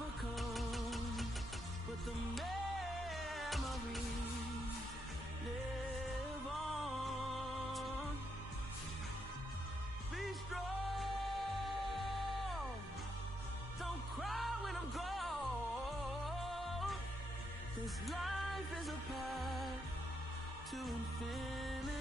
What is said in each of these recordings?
never come, but the memories live on. Be strong, don't cry when I'm gone. This life is a path to infinity.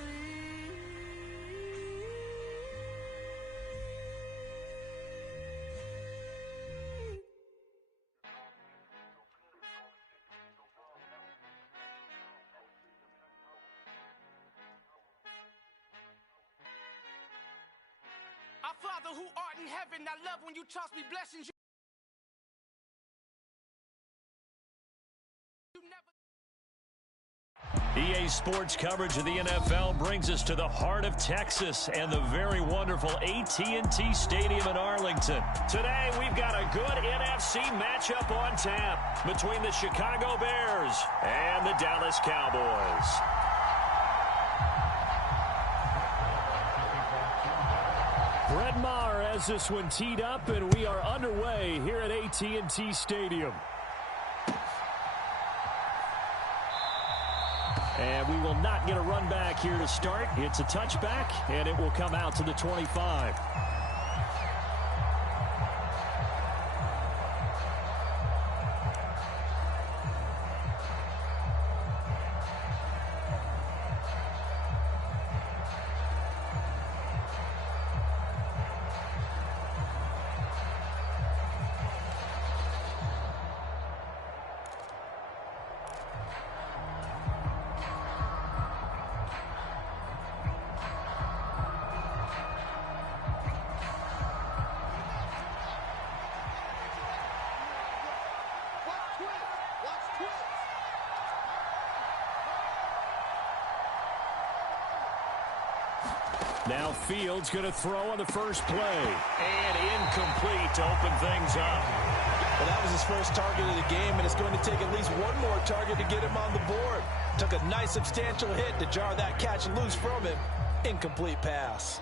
Our Father who art in heaven, I love when you toss me blessings. You never... EA Sports coverage of the NFL brings us to the heart of Texas and the very wonderful AT&T Stadium in Arlington. Today, we've got a good NFC matchup on tap between the Chicago Bears and the Dallas Cowboys. Brett Maher has this one teed up, and we are underway here at AT&T Stadium. And we will not get a run back here to start. It's a touchback, and it will come out to the 25. Now Fields going to throw on the first play. And incomplete to open things up. Well, that was his first target of the game, and it's going to take at least one more target to get him on the board. Took a nice substantial hit to jar that catch loose from him. Incomplete pass.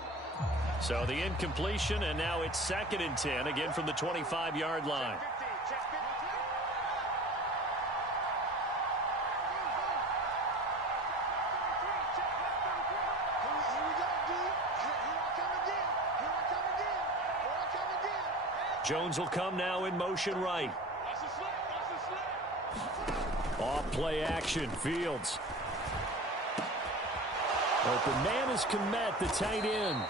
So the incompletion, and now it's 2nd and 10, again from the 25-yard line. Jones will come now in motion right. Off play action, Fields. Open man is Kmet, the tight end.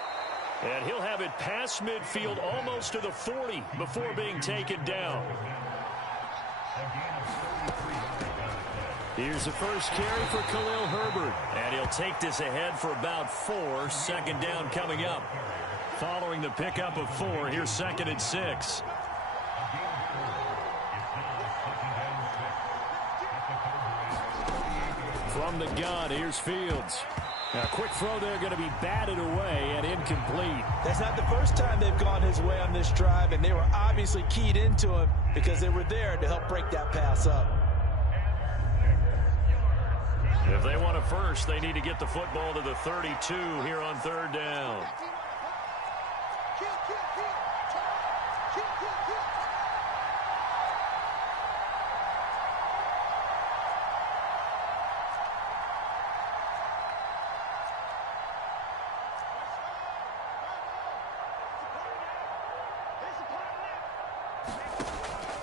And he'll have it past midfield almost to the 40 before being taken down. Here's the first carry for Khalil Herbert. And he'll take this ahead for about 4. 2nd down coming up. Following the pickup of 4, here's 2nd and 6. From the gun, here's Fields. Now, a quick throw there going to be batted away and incomplete. That's not the first time they've gone his way on this drive, and they were obviously keyed into him because they were there to help break that pass up. If they want a first, they need to get the football to the 32 here on 3rd down.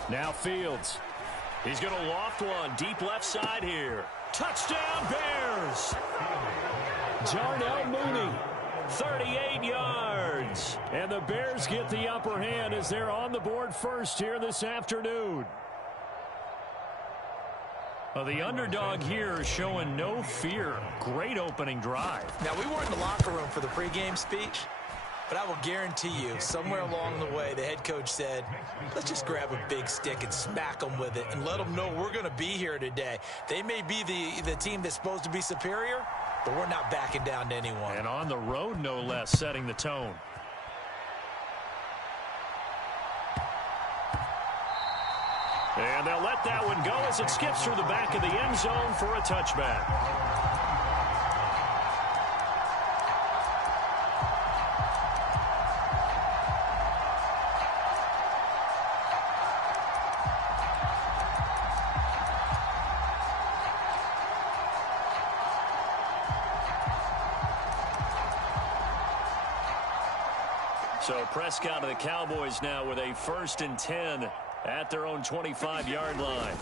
Now Fields. He's going to loft one deep left side here. Touchdown Bears! Jarnell Mooney, 38 yards. And the Bears get the upper hand as they're on the board first here this afternoon. Well, the underdog here is showing no fear. Great opening drive. Now, we weren't in the locker room for the pregame speech, but I will guarantee you, somewhere along the way, the head coach said, let's just grab a big stick and smack them with it and let them know we're going to be here today. They may be the team that's supposed to be superior, but we're not backing down to anyone. And on the road, no less, setting the tone. And they'll let that one go as it skips through the back of the end zone for a touchback. So Prescott of the Cowboys now with a 1st and 10 at their own 25-yard line.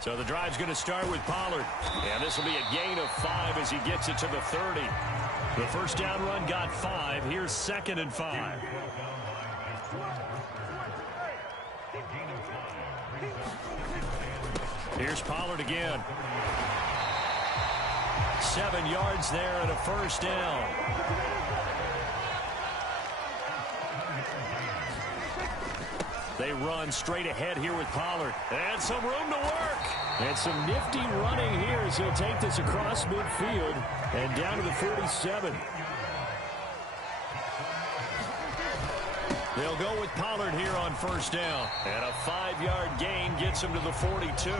So the drive's going to start with Pollard. And this will be a gain of 5 as he gets it to the 30. The first down run got 5. Here's 2nd and 5. Here's Pollard again. 7 yards there and a first down. They run straight ahead here with Pollard. And some room to work. And some nifty running here as he'll take this across midfield and down to the 47. They'll go with Pollard here on first down. And a 5-yard gain gets him to the 42.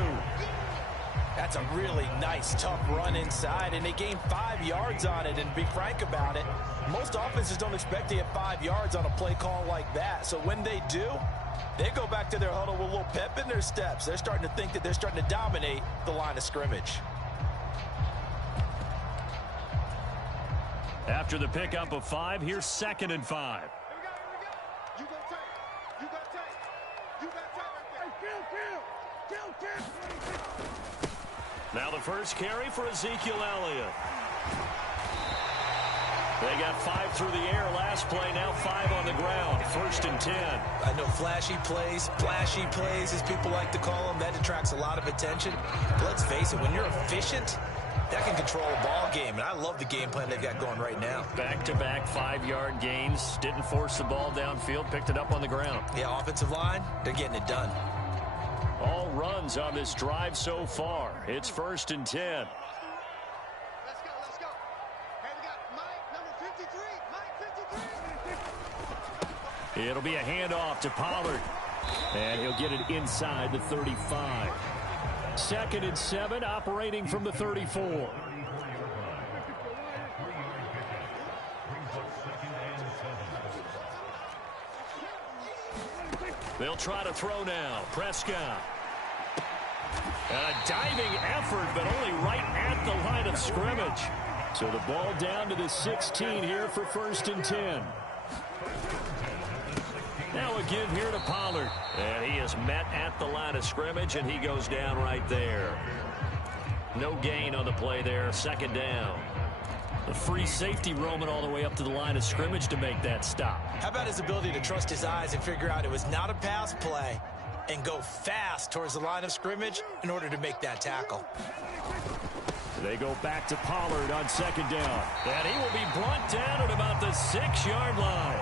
That's a really nice, tough run inside, and they gained 5 yards on it. And to be frank about it, most offenses don't expect to get 5 yards on a play call like that. So when they do, they go back to their huddle with a little pep in their steps. They're starting to think that they're starting to dominate the line of scrimmage. After the pickup of 5, here's 2nd and 5. Now the first carry for Ezekiel Elliott. They got 5 through the air last play, now 5 on the ground. 1st and 10. I know flashy plays, as people like to call them, that attracts a lot of attention. But let's face it, when you're efficient, that can control a ball game, and I love the game plan they've got going right now. Back-to-back 5-yard gains. Didn't force the ball downfield, picked it up on the ground. Yeah, offensive line, they're getting it done. All runs on this drive so far. It's 1st and 10. Let's go. Hey, we got Mike, number 53. Mike, 53. It'll be a handoff to Pollard. And he'll get it inside the 35. 2nd and 7, operating from the 34. They'll try to throw now. Prescott. And a diving effort, but only right at the line of scrimmage. So the ball down to the 16 here for 1st and 10. Now a give here to Pollard. And he is met at the line of scrimmage, and he goes down right there. No gain on the play there. 2nd down. The free safety roaming all the way up to the line of scrimmage to make that stop. How about his ability to trust his eyes and figure out it was not a pass play and go fast towards the line of scrimmage in order to make that tackle. They go back to Pollard on 2nd down. And he will be brought down at about the 6-yard line.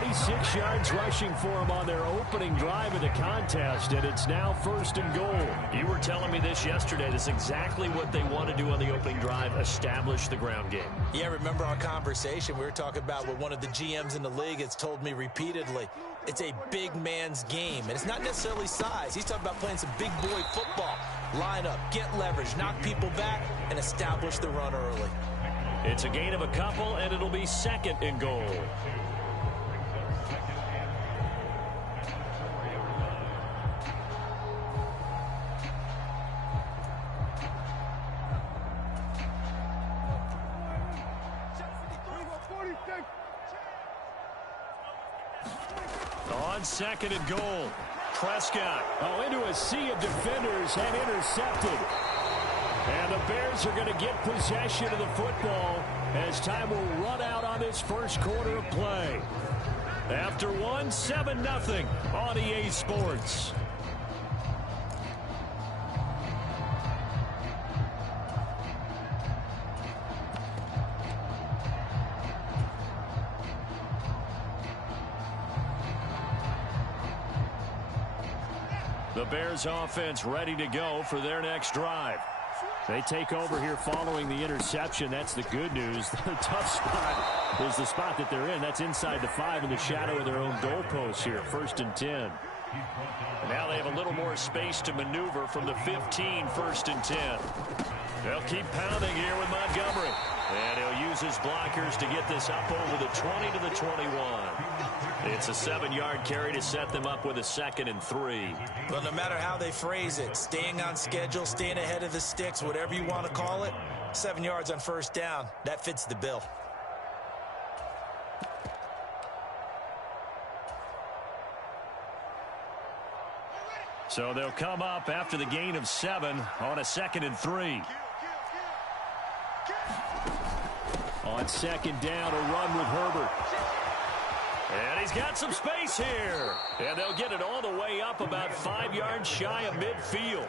46 yards rushing for him on their opening drive of the contest, and it's now 1st and goal. You were telling me this yesterday. This is exactly what they want to do on the opening drive, establish the ground game. Yeah, remember our conversation? We were talking about what one of the GMs in the league has told me repeatedly. It's a big man's game, and it's not necessarily size. He's talking about playing some big boy football. Line up, get leverage, knock people back, and establish the run early. It's a gain of a couple, and it'll be 2nd and goal. On 2nd and goal. Prescott. Into a sea of defenders and intercepted. And the Bears are going to get possession of the football as time will run out on this first quarter of play. After 7-0 on EA Sports. The Bears offense ready to go for their next drive. They take over here following the interception. That's the good news. The tough spot is the spot that they're in. That's inside the 5 in the shadow of their own goalpost here. 1st and 10. Now they have a little more space to maneuver from the 15, 1st and 10. They'll keep pounding here with Montgomery. And he'll use his blockers to get this up over the 20 to the 21. It's a 7-yard carry to set them up with a 2nd and 3. Well, no matter how they phrase it, staying on schedule, staying ahead of the sticks, whatever you want to call it, 7 yards on 1st down, that fits the bill. So they'll come up after the gain of 7 on a 2nd and 3. On 2nd down, a run with Herbert. And he's got some space here. And they'll get it all the way up about 5 yards shy of midfield.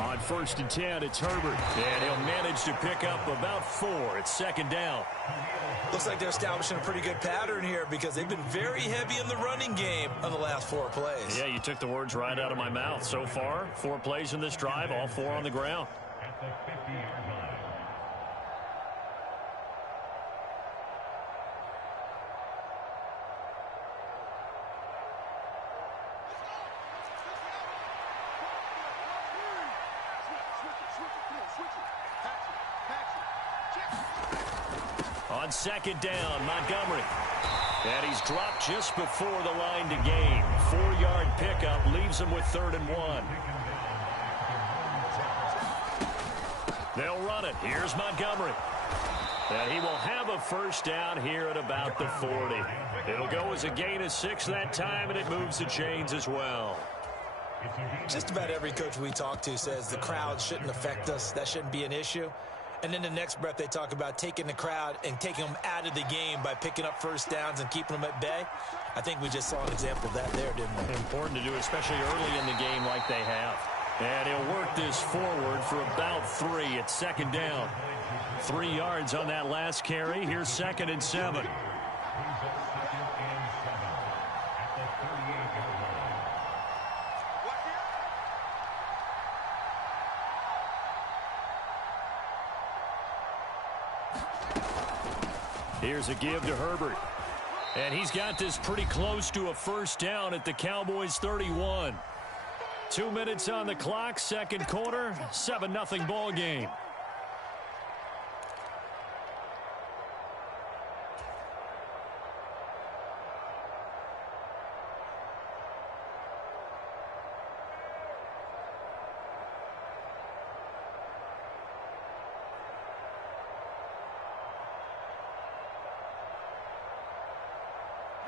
On 1st and 10, it's Herbert. And he'll manage to pick up about 4. It's 2nd down. Looks like they're establishing a pretty good pattern here because they've been very heavy in the running game on the last 4 plays. Yeah, you took the words right out of my mouth. So far, 4 plays in this drive, all 4 on the ground. On 2nd down, Montgomery. And he's dropped just before the line to gain. 4-yard pickup leaves him with 3rd and 1. They'll run it. Here's Montgomery. And he will have a 1st down here at about the 40. It'll go as a gain of 6 that time, and it moves the chains as well. Just about every coach we talk to says the crowd shouldn't affect us. That shouldn't be an issue. And then the next breath they talk about taking the crowd and taking them out of the game by picking up 1st downs and keeping them at bay. I think we just saw an example of that there, didn't we? Important to do, especially early in the game like they have. And he'll work this forward for about 3. It's 2nd down. 3 yards on that last carry. Here's 2nd and 7. Here's a give to Herbert. And he's got this pretty close to a 1st down at the Cowboys' 31. 2 minutes on the clock, 2nd quarter, 7-0 ball game.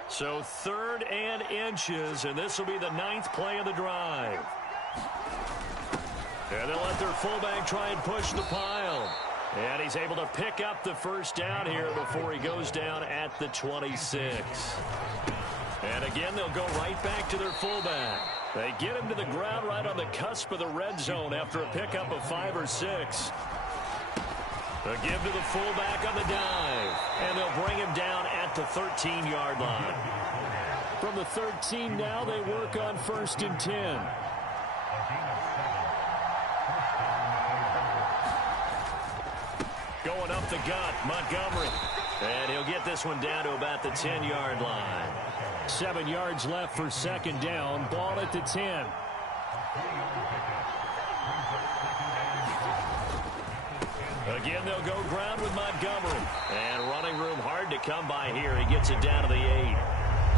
So 3rd and inches, and this will be the 9th play of the drive. And they'll let their fullback try and push the pile. And he's able to pick up the 1st down here before he goes down at the 26. And again, they'll go right back to their fullback. They get him to the ground right on the cusp of the red zone after a pickup of 5 or 6. A give to the fullback on the dive. And they'll bring him down at the 13-yard line. From the 13 now, they work on 1st and 10. Going up the gut, Montgomery. And he'll get this one down to about the 10-yard line. 7 yards left for 2nd down. Ball at the 10. Again, they'll go ground with Montgomery. And running room hard to come by here. He gets it down to the 8.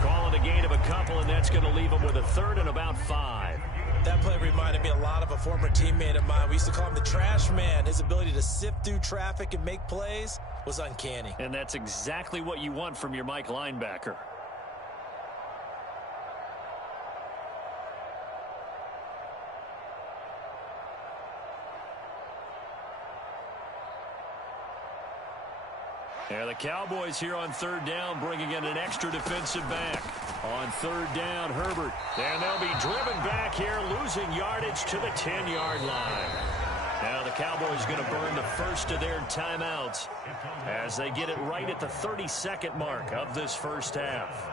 Calling a gain of a couple, and that's going to leave him with a 3rd and about 5. That play reminded me a lot of a former teammate of mine. We used to call him the trash man. His ability to sift through traffic and make plays was uncanny. And that's exactly what you want from your Mike linebacker. Yeah, the Cowboys here on 3rd down, bringing in an extra defensive back. On 3rd down, Herbert. And they'll be driven back here, losing yardage to the 10-yard line. Now the Cowboys going to burn the first of their timeouts as they get it right at the 32nd mark of this first half.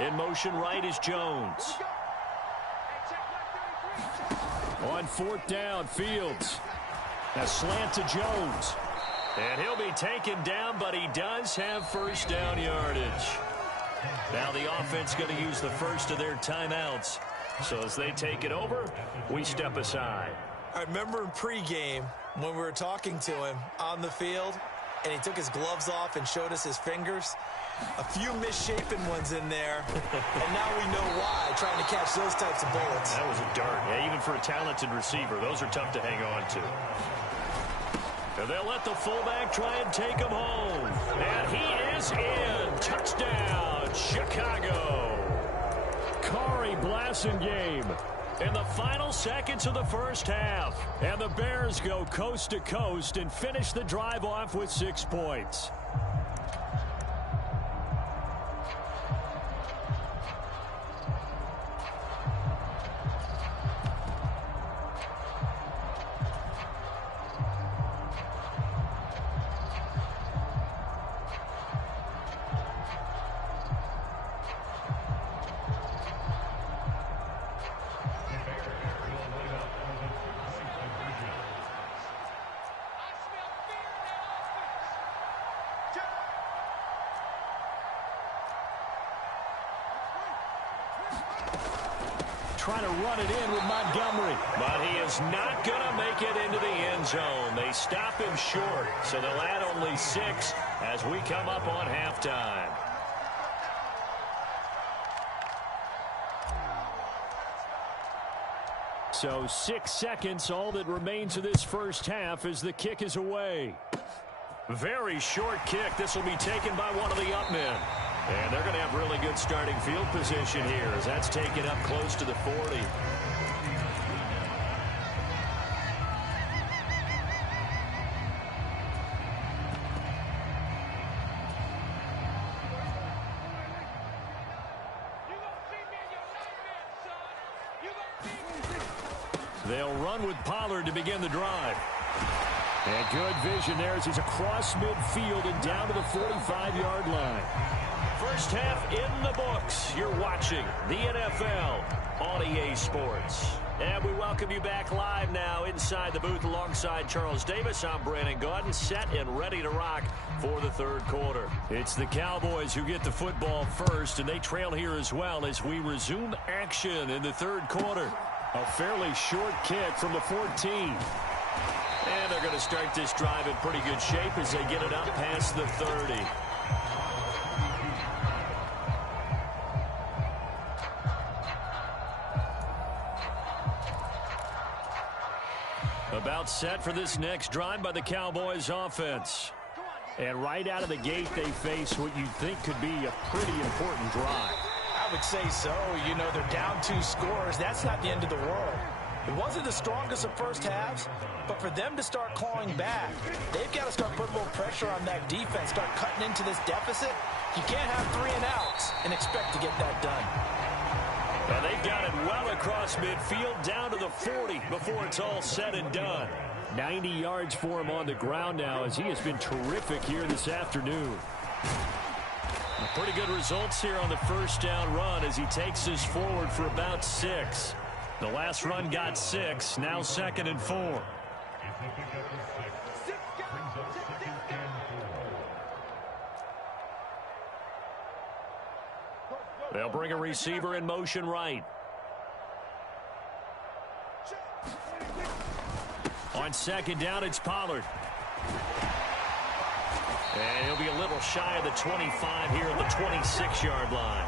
In motion right is Jones. On 4th down, Fields. A slant to Jones. And he'll be taken down, but he does have first down yardage. Now the offense going to use the first of their timeouts. So as they take it over, we step aside. I remember in pregame when we were talking to him on the field, and he took his gloves off and showed us his fingers. A few misshapen ones in there, and now we know why, trying to catch those types of bullets. That was a dart. Yeah, even for a talented receiver, those are tough to hang on to. And they'll let the fullback try and take him home. And he is in. Touchdown, Chicago. Corey Blasingame in the final seconds of the first half. And the Bears go coast to coast and finish the drive off with 6 points. Trying to run it in with Montgomery. But he is not going to make it into the end zone. They stop him short, so they'll add only 6 as we come up on halftime. So 6 seconds, all that remains of this first half as the kick is away. Very short kick. This will be taken by one of the up men. And they're going to have really good starting field position here as that's taken up close to the 40. They'll run with Pollard to begin the drive. And good vision there as he's across midfield and down to the 45-yard line. First half in the books. You're watching the NFL on EA Sports. And we welcome you back live now inside the booth alongside Charles Davis. I'm Brandon Gaudin, set and ready to rock for the third quarter. It's the Cowboys who get the football first, and they trail here as well as we resume action in the third quarter. A fairly short kick from the 14. And they're going to start this drive in pretty good shape as they get it up past the 30. About set for this next drive by the Cowboys offense. And right out of the gate, they face what you think could be a pretty important drive. I would say so. You know, they're down 2 scores. That's not the end of the world. It wasn't the strongest of first halves, but for them to start clawing back, they've got to start putting a little pressure on that defense, start cutting into this deficit. You can't have 3 and outs and expect to get that done. And they've got it well across midfield down to the 40 before it's all said and done. 90 yards for him on the ground now as he has been terrific here this afternoon. Pretty good results here on the first down run as he takes us forward for about 6. The last run got 6, now 2nd and 4. They'll bring a receiver in motion right. On 2nd down, it's Pollard. And he'll be a little shy of the 25 here at the 26-yard line.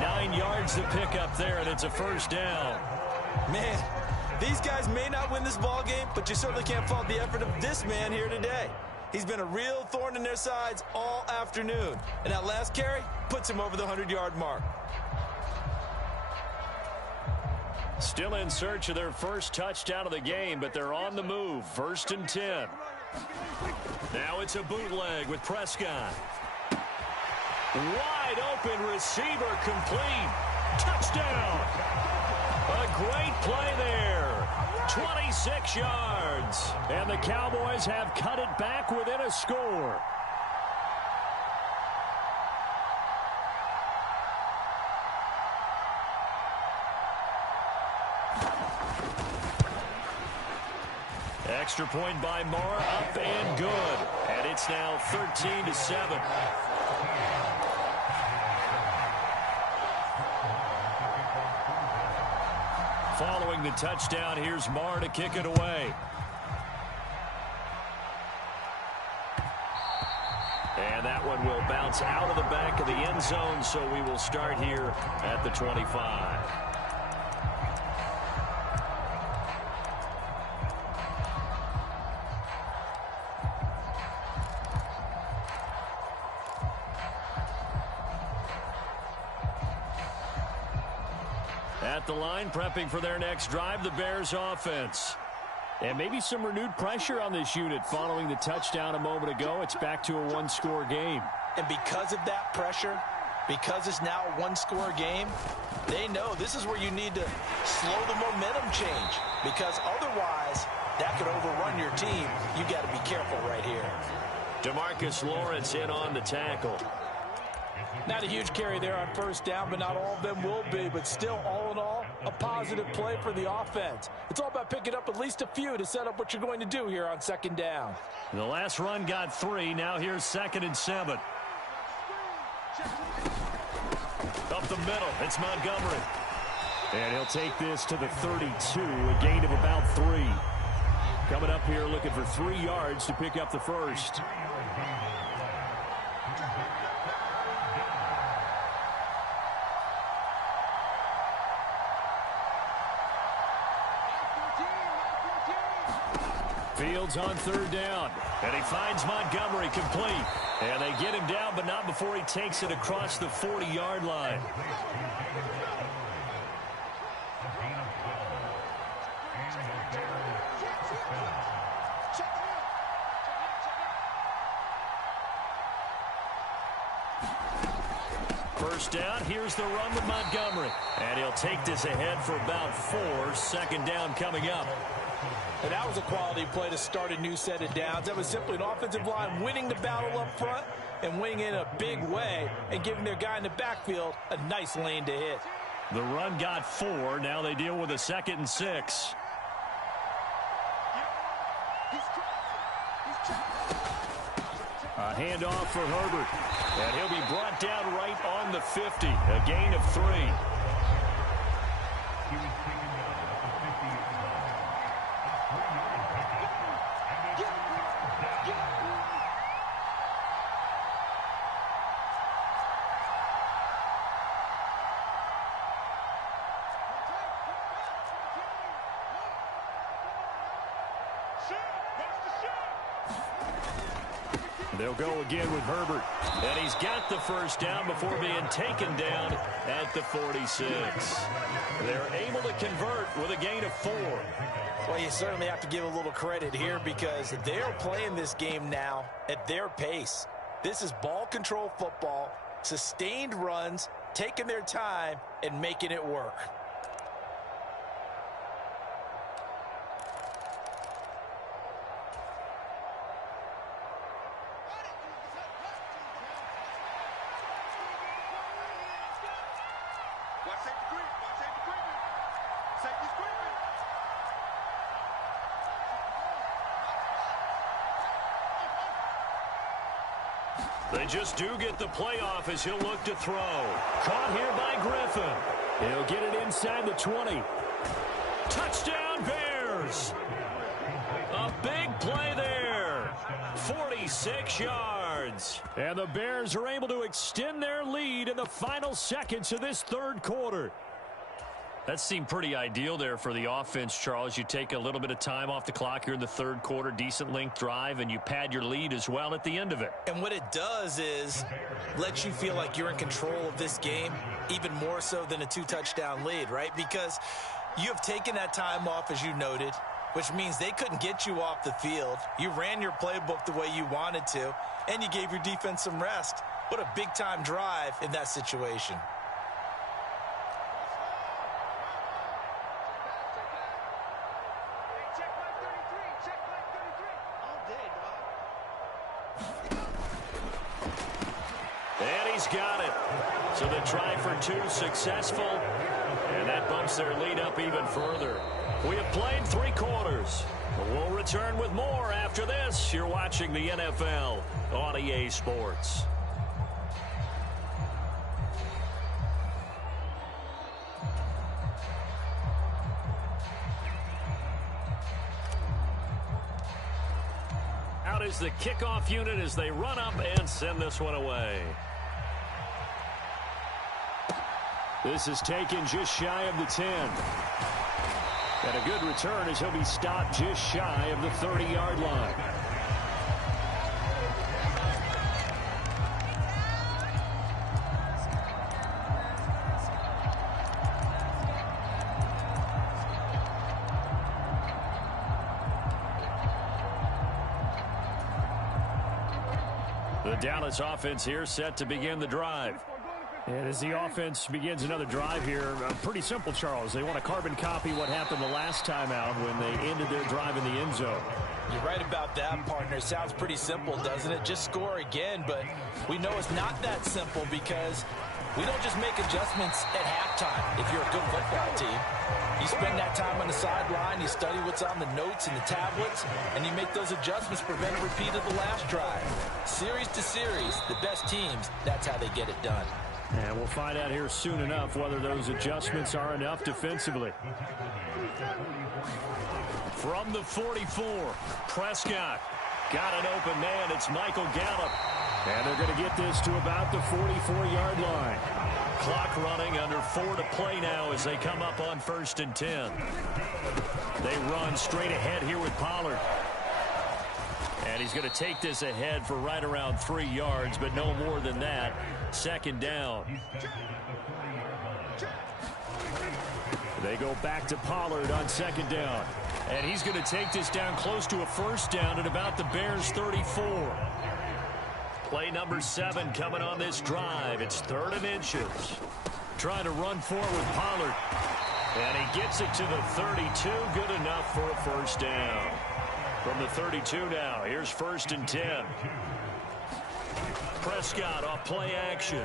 9 yards to pick up there, and it's a first down. Man, these guys may not win this ball game, but you certainly can't fault the effort of this man here today. He's been a real thorn in their sides all afternoon. And that last carry puts him over the 100-yard mark. Still in search of their first touchdown of the game, but they're on the move. 1st and 10. Now it's a bootleg with Prescott. Wide open receiver complete. Touchdown. A great play there. 26 yards. And the Cowboys have cut it back within a score. Extra point by Marr, up and good. It's now 13-7. Following the touchdown, here's Marr to kick it away. And that one will bounce out of the back of the end zone, so we will start here at the 25. At the line, prepping for their next drive, the Bears offense. And maybe some renewed pressure on this unit following the touchdown a moment ago. It's back to a one-score game. And because of that pressure, because it's now a one-score game, they know this is where you need to slow the momentum change. Because otherwise, that could overrun your team. You got to be careful right here. DeMarcus Lawrence in on the tackle. Not a huge carry there on first down, but not all of them will be. But still, all in all, a positive play for the offense. It's all about picking up at least a few to set up what you're going to do here on second down. The last run got 3. Now here's 2nd and 7. Up the middle, it's Montgomery. And he'll take this to the 32, a gain of about 3. Coming up here looking for 3 yards to pick up the first. Fields on 3rd down, and he finds Montgomery complete. And they get him down, but not before he takes it across the 40-yard line. First down, here's the run with Montgomery. And he'll take this ahead for about 4. 2nd down coming up. And that was a quality play to start a new set of downs. That was simply an offensive line winning the battle up front and winning in a big way and giving their guy in the backfield a nice lane to hit. The run got 4. Now they deal with a 2nd and 6. A handoff for Herbert. And he'll be brought down right on the 50. A gain of 3. They'll go again with Herbert. And he's got the first down before being taken down at the 46. They're able to convert with a gain of 4. Well, you certainly have to give a little credit here because they're playing this game now at their pace. This is ball control football, sustained runs, taking their time, and making it work. They just do get the playoff as he'll look to throw. Caught here by Griffin. He'll get it inside the 20. Touchdown, Bears! A big play there. 46 yards. And the Bears are able to extend their lead in the final seconds of this 3rd quarter. That seemed pretty ideal there for the offense, Charles. You take a little bit of time off the clock here in the 3rd quarter, decent length drive, and you pad your lead as well at the end of it. And what it does is let you feel like you're in control of this game, even more so than a 2-touchdown lead, right? Because you have taken that time off, as you noted, which means they couldn't get you off the field. You ran your playbook the way you wanted to, and you gave your defense some rest. What a big-time drive in that situation. And he's got it. So the try for two successful, and that bumps their lead up even further. We have played 3 quarters. We'll return with more after this. You're watching the NFL on EA Sports. Out is the kickoff unit as they run up and send this one away. This is taken just shy of the 10. And a good return as he'll be stopped just shy of the 30-yard line. The Dallas offense here set to begin the drive. And as the offense begins another drive here, pretty simple, Charles. They want to carbon copy what happened the last time out when they ended their drive in the end zone. You're right about that, partner. Sounds pretty simple, doesn't it? Just score again, but we know it's not that simple because we don't just make adjustments at halftime if you're a good football team. You spend that time on the sideline, you study what's on the notes and the tablets, and you make those adjustments to prevent a repeat of the last drive. Series to series, the best teams, that's how they get it done. And we'll find out here soon enough whether those adjustments are enough defensively. From the 44, Prescott. Got an open man. It's Michael Gallup. And they're going to get this to about the 44-yard line. Clock running, under 4 to play now as they come up on 1st and 10. They run straight ahead here with Pollard. And he's going to take this ahead for right around 3 yards, but no more than that. 2nd down. They go back to Pollard on 2nd down. And he's going to take this down close to a 1st down at about the Bears' 34. Play number 7 coming on this drive. It's 3rd and inches. Trying to run forward with Pollard. And he gets it to the 32. Good enough for a 1st down. From the 32 now, here's 1st and 10. Prescott off play action.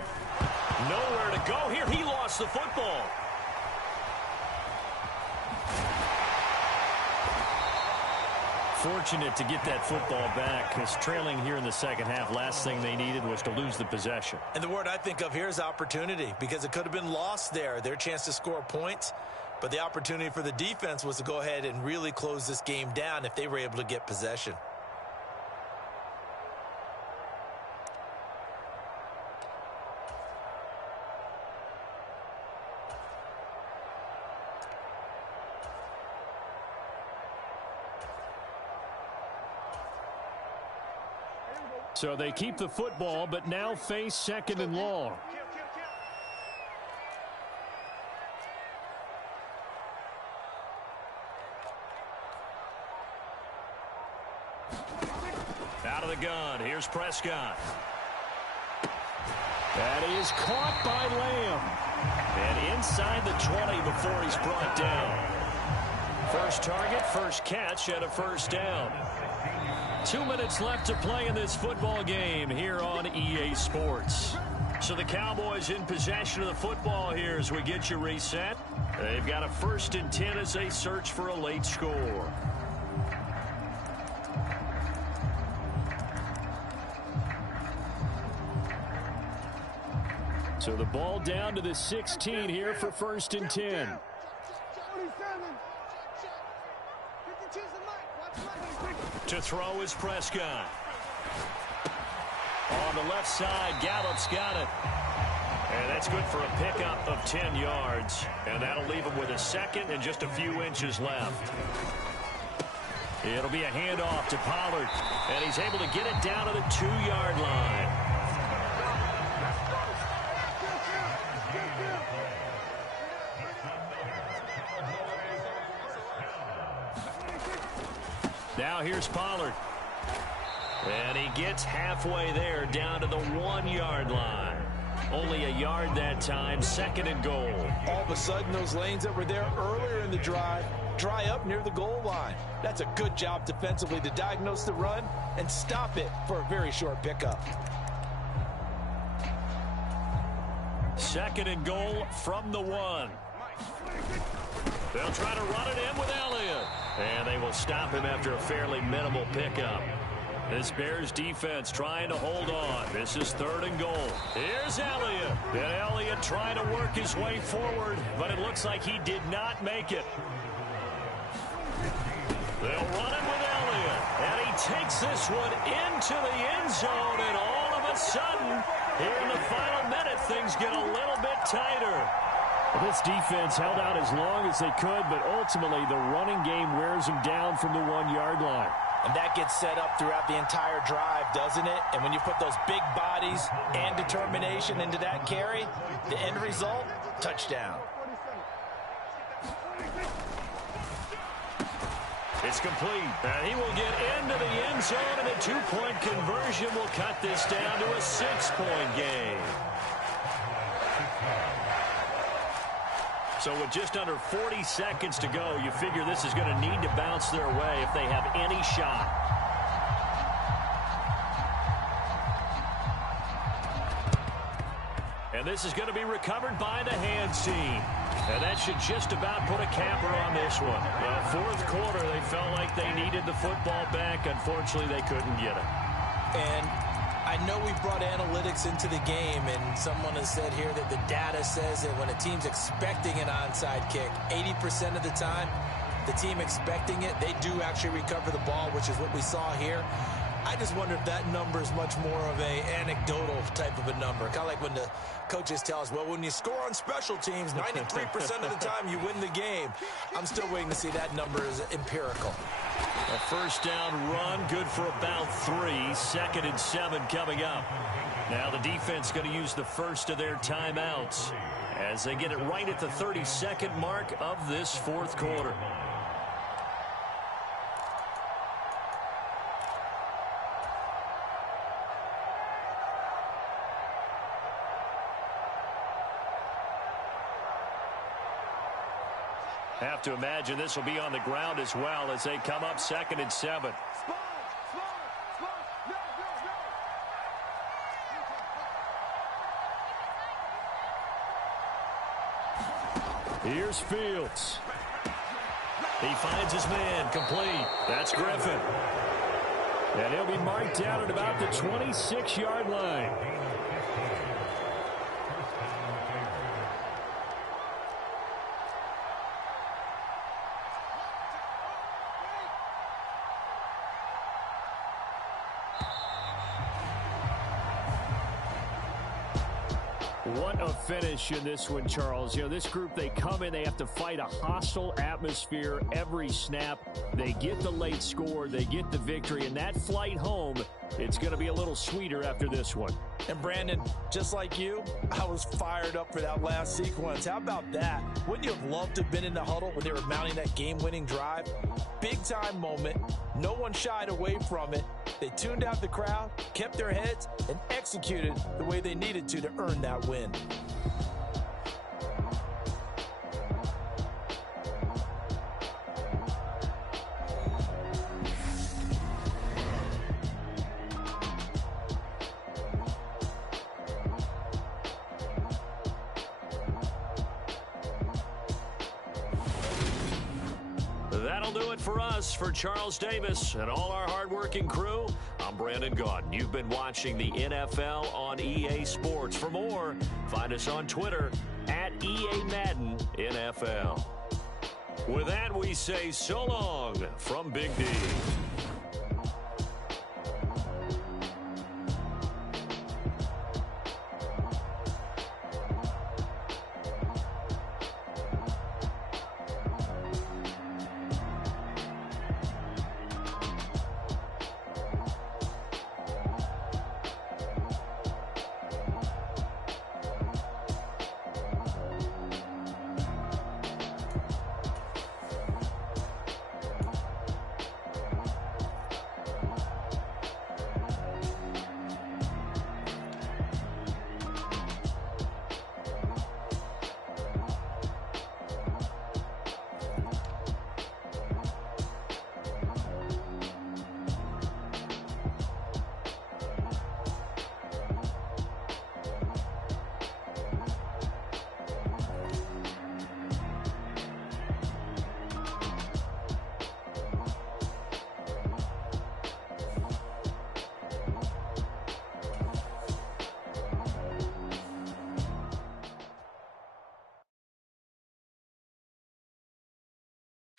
Nowhere to go here. He lost the football. Fortunate to get that football back, because trailing here in the second half, last thing they needed was to lose the possession. And the word I think of here is opportunity, because it could have been lost there. Their chance to score points. But the opportunity for the defense was to go ahead and really close this game down if they were able to get possession. So they keep the football, but now face 2nd and long. Out of the gun, here's Prescott. That is caught by Lamb. And inside the 20 before he's brought down. First target, first catch, and a 1st down. 2 minutes left to play in this football game here on EA Sports. So the Cowboys in possession of the football here as we get you reset. They've got a 1st and 10 as they search for a late score. So the ball down to the 16 here for 1st and 10. To throw is Prescott. On the left side, Gallup's got it. And that's good for a pickup of 10 yards. And that'll leave him with a 2nd and just a few inches left. It'll be a handoff to Pollard. And he's able to get it down to the 2-yard line. Now here's Pollard. And he gets halfway there down to the 1-yard line. Only a yard that time, 2nd and goal. All of a sudden, those lanes that were there earlier in the drive dry up near the goal line. That's a good job defensively to diagnose the run and stop it for a very short pickup. 2nd and goal from the 1. They'll try to run it in with Elliott. And they will stop him after a fairly minimal pickup. This Bears defense trying to hold on. This is 3rd and goal. Here's Elliott. And Elliott trying to work his way forward, but it looks like he did not make it. They'll run it with Elliott. And he takes this one into the end zone. And all of a sudden, here in the final minute, things get a little bit tighter. This defense held out as long as they could, but ultimately the running game wears them down from the 1-yard line. And that gets set up throughout the entire drive, doesn't it? And when you put those big bodies and determination into that carry, the end result, touchdown. It's complete. And he will get into the end zone, and a 2-point conversion will cut this down to a 6-point game. So with just under 40 seconds to go, you figure this is going to need to bounce their way if they have any shot. And this is going to be recovered by the hands team. And that should just about put a capper on this one. Well, 4th quarter, they felt like they needed the football back. Unfortunately, they couldn't get it. And I know we brought analytics into the game, and someone has said here that the data says that when a team's expecting an onside kick, 80% of the time, the team expecting it, they do actually recover the ball, which is what we saw here. I just wonder if that number is much more of a anecdotal type of a number. Kind of like when the coaches tell us, well, when you score on special teams, 93% of the time you win the game. I'm still waiting to see that number is empirical. A 1st down run, good for about 3. 2nd and 7 coming up. Now the defense going to use the first of their timeouts as they get it right at the 32nd mark of this 4th quarter. Have to imagine this will be on the ground as well as they come up 2nd and 7. Here's Fields. He finds his man, complete. That's Griffin. And he'll be marked down at about the 26-yard line. What a finish in this one, Charles. You know, this group, they come in, they have to fight a hostile atmosphere every snap. They get the late score, they get the victory, and that flight home, it's going to be a little sweeter after this one. And Brandon, just like you, I was fired up for that last sequence. How about that? Wouldn't you have loved to have been in the huddle when they were mounting that game-winning drive? Big-time moment. No one shied away from it. They tuned out the crowd, kept their heads, and executed the way they needed to earn that win. That'll do it for us. For Charles Davis and all our hardworking crew, I'm Brandon Gaudin. You've been watching the NFL on EA Sports. For more, find us on Twitter at EA Madden NFL. With that, we say so long from Big D.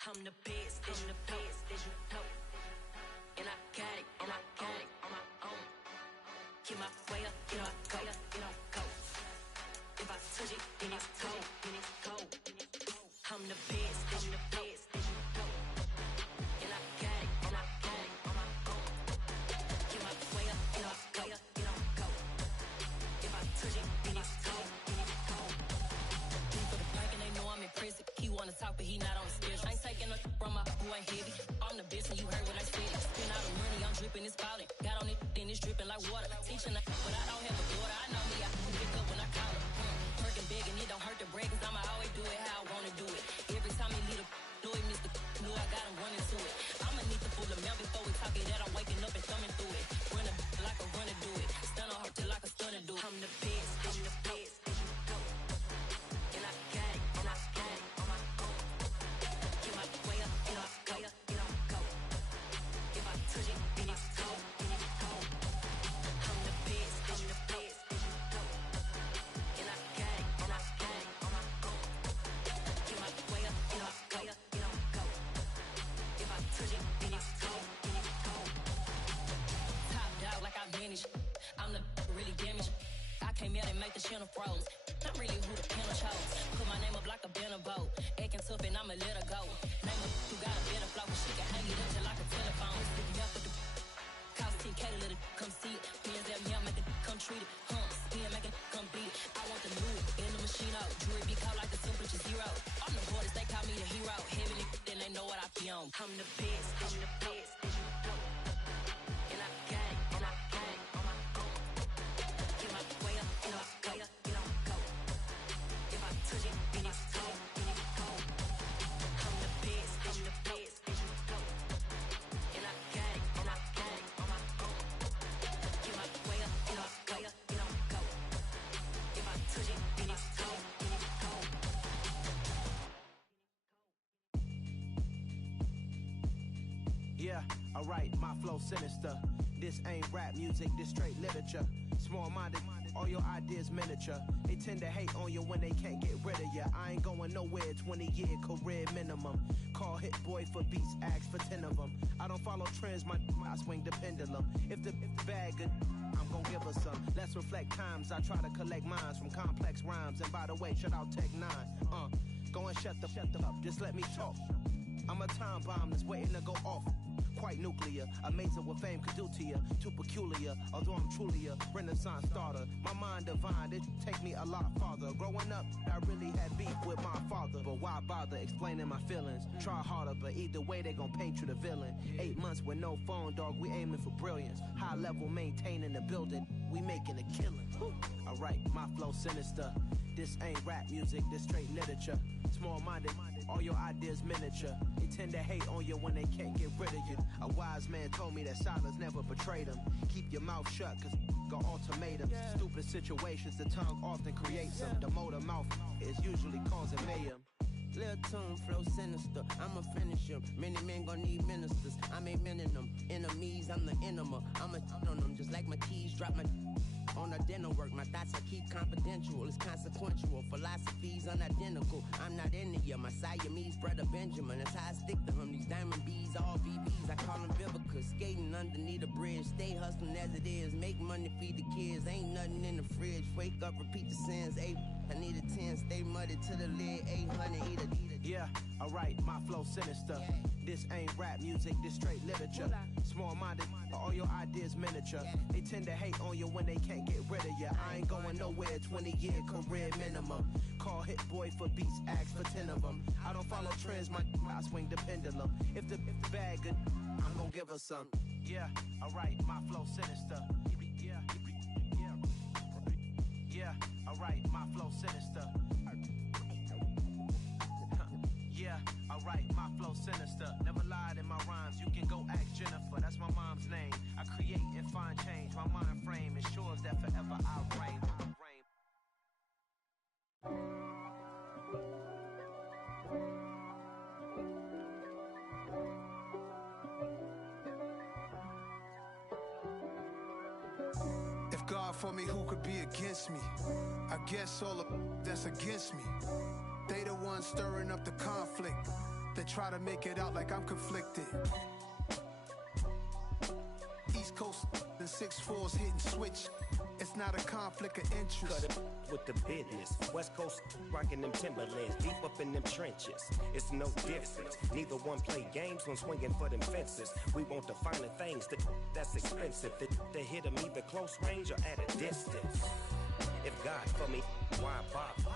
I'm the best, I'm the best, as you know. And I got it, and I got it on my own. Get my way up, get my go, get my go. If I touch it, then it's cold, then it's cold. I'm the best, as you know. And I got it, and I got it on my own. Get my way up, get my go, get my go. If I touch it, then it's cold, then it's cold. Leave for the park and they know I'm in prison. He wanna talk, but he not on the schedule. I ain't taking no from my boy heavy. I'm the best and you heard what I said. Spend all the money, I'm dripping, it's falling. Got on it, then it's dripping like water. Teaching her, but I don't have a daughter. I know me, I can pick up when I call her. Working big and it don't hurt the break, cause I'ma always do it how I wanna do it. Every time he leave the know he missed the know I got him running to it. I'ma need the full amount before we talk it that I'm waking up and thumbing through it. Run a like a runner do it. Stun on her till like a stunner do it. I'm the best, I'm the best. And I got it, and I got it on my own. Get my way up, get my go, get my go. If I touch it, then it's cold, then it's cold. I'm the best, I'm the best. And I got it, and I got it on my own. Get my way up, get my go, get my go. If I touch it, then it's cold, then it's cold. Top dog like I vanished. I'm the really damaged. I came out and make the channel froze. Not really who the panel chose. Put my name up like a banner boat. Acting tough and I'ma let her go. Name her who got a better flow. She can hang it up till like a telephone. Stick me up with the cost 10K to let it come see it. Hands at me, I make it come treat it. Spin, make it come beat it. I want the new in the machine out. Jewelry be caught like the temperature zero. I'm the hardest, they call me the hero. Heavy then they know what I be on. I'm the best, I'm the best. And I got it, and I got it on my own. Get my way up, get my go, get my go. If I touch it, then it's cold, then it's cold. I'm the best, I'm the best. And I got it, and I got it on my own. Get my way up, get my go, get my go. If I touch it, then it's cold, then it's cold. Yeah, alright, my flow sinister. This ain't rap music, this straight literature. Small-minded, all your ideas miniature. They tend to hate on you when they can't get rid of you. I ain't going nowhere, 20-year career minimum. Call Hit Boy for beats, ask for 10 of them. I don't follow trends, I swing the pendulum. If the bag good, I'm gon' give her some. Let's reflect times, I try to collect minds from complex rhymes. And by the way, shut out Tech 9. Go and shut the up, just let me talk. I'm a time bomb that's waiting to go off. Quite nuclear, amazing what fame could do to you. Too peculiar, although I'm truly a renaissance starter. My mind divine, it take me a lot farther. Growing up, I really had beef with my father. But why bother explaining my feelings? Try harder, but either way they gon' paint you the villain. 8 months with no phone, dog, we aiming for brilliance. High level maintaining the building, we making a killing. Alright, my flow sinister. This ain't rap music, this straight literature. Small-minded, all your ideas miniature. They tend to hate on you when they can't get rid of you. A wise man told me that silence never betrayed him. Keep your mouth shut, cause got ultimatums. Stupid situations, the tongue often creates them. The motor mouth is usually causing mayhem. Lil' tune, flow sinister, I'ma finish him. Many men gon' need ministers, I'm aiming them. Enemies, I'm the enema. I'ma on them, just like my keys, drop my on a dinner work. My thoughts I keep confidential, it's consequential. Philosophies unidentical, I'm not into you. My Siamese brother Benjamin, that's how I stick to him. These diamond bees, all BBs, I call them Vivica. Skating underneath a bridge, stay hustling as it is. Make money, feed the kids, ain't nothing in the fridge. Wake up, repeat the sins, I need a 10, stay muddy to the lid, 800, eat a. Yeah, alright, my flow sinister. This ain't rap music, this straight literature. Small-minded, all your ideas miniature. They tend to hate on you when they can't get rid of you. I ain't going nowhere, 20-year career minimum. Call Hit Boy for beats, ask for 10 of them. I don't follow trends, I swing the pendulum. If the bag good, I'm gon' give her some. Yeah, alright, my flow sinister. Yeah, alright, my flow sinister. Yeah, alright, my flow sinister. Never lied in my rhymes, you can go ask Jennifer. That's my mom's name. I create and find change. My mind frame ensures that forever I'll reign. If God for me, who could be against me? I guess all of that's against me. They the ones stirring up the conflict. They try to make it out like I'm conflicted. East Coast, the 6'4s hitting switch. It's not a conflict of interest. Cut it with the business. West Coast rocking them Timberlands, deep up in them trenches. It's no difference. Neither one play games when swinging for them fences. We want the finer things that's expensive. To hit them either close range or at a distance. If God for me, why bother?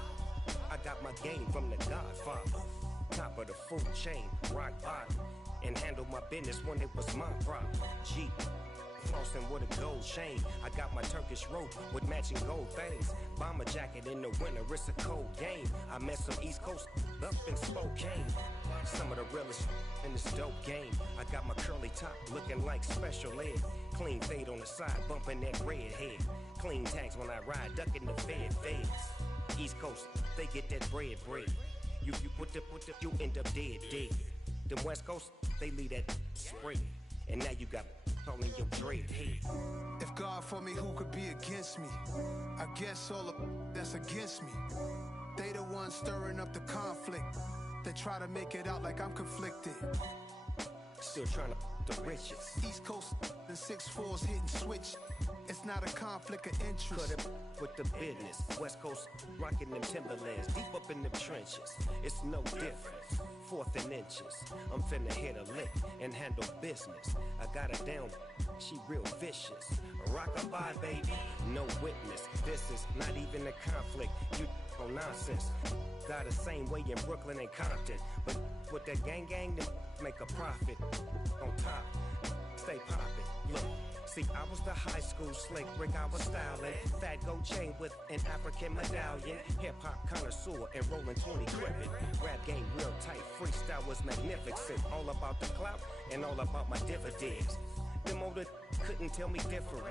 I got my game from the Godfather. Top of the food chain, rock bottom. And handle my business when it was my problem. G. Flossing with a gold chain. I got my Turkish rope with matching gold things. Bomber jacket in the winter, it's a cold game. I met some East Coast up in Spokane. Some of the realest in this dope game. I got my curly top looking like special ed. Clean fade on the side, bumping that red head. Clean tags when I ride, ducking the feds. East Coast, they get that bread. You you end up dead. Them West Coast, they leave that spray. And now you got all in your dread head. If God for me, who could be against me? I guess all of that's against me. They the ones stirring up the conflict. They try to make it out like I'm conflicted. Still trying to the riches. East Coast, the 6'4s hitting switch. It's not a conflict of interest. Cut it with the business. West Coast rocking them Timberlands, deep up in them trenches. It's no difference. Fourth and inches. I'm finna hit a lick and handle business. I got her down, she real vicious. Rock-a-bye, baby, no witness. This is not even a conflict. You on nonsense. Got the same way in Brooklyn and Compton. But with that gang, then make a profit. On top, stay poppin'. Look. See, I was the high school slick Rick, I was styling. Fat gold chain with an African medallion. Hip-hop connoisseur and rolling 20 gripping. Rap game real tight, freestyle was magnificent. All about the clout and all about my dividends. Them older couldn't tell me different.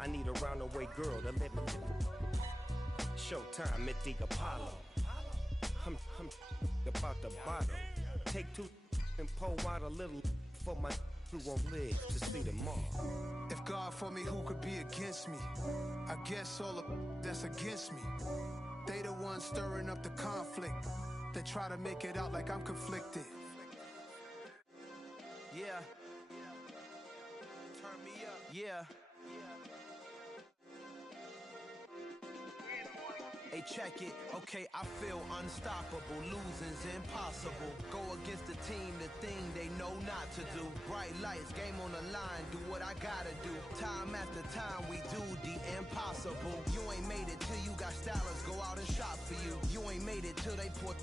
I need a roundaway girl to live in. Showtime at the Apollo. I'm about the bottom. Take two and pull out a little for my who won't live to see tomorrow. If God for me, who could be against me? I guess all of that's against me. They the ones stirring up the conflict. They try to make it out like I'm conflicted. Yeah. Turn me up. Yeah. Hey, check it. Okay, I feel unstoppable. Losing's impossible. Go against the team, the thing they know not to do. Bright lights, game on the line. Do what I gotta do. Time after time, we do the impossible. You ain't made it till you got stylers go out and shop for you. You ain't made it till they put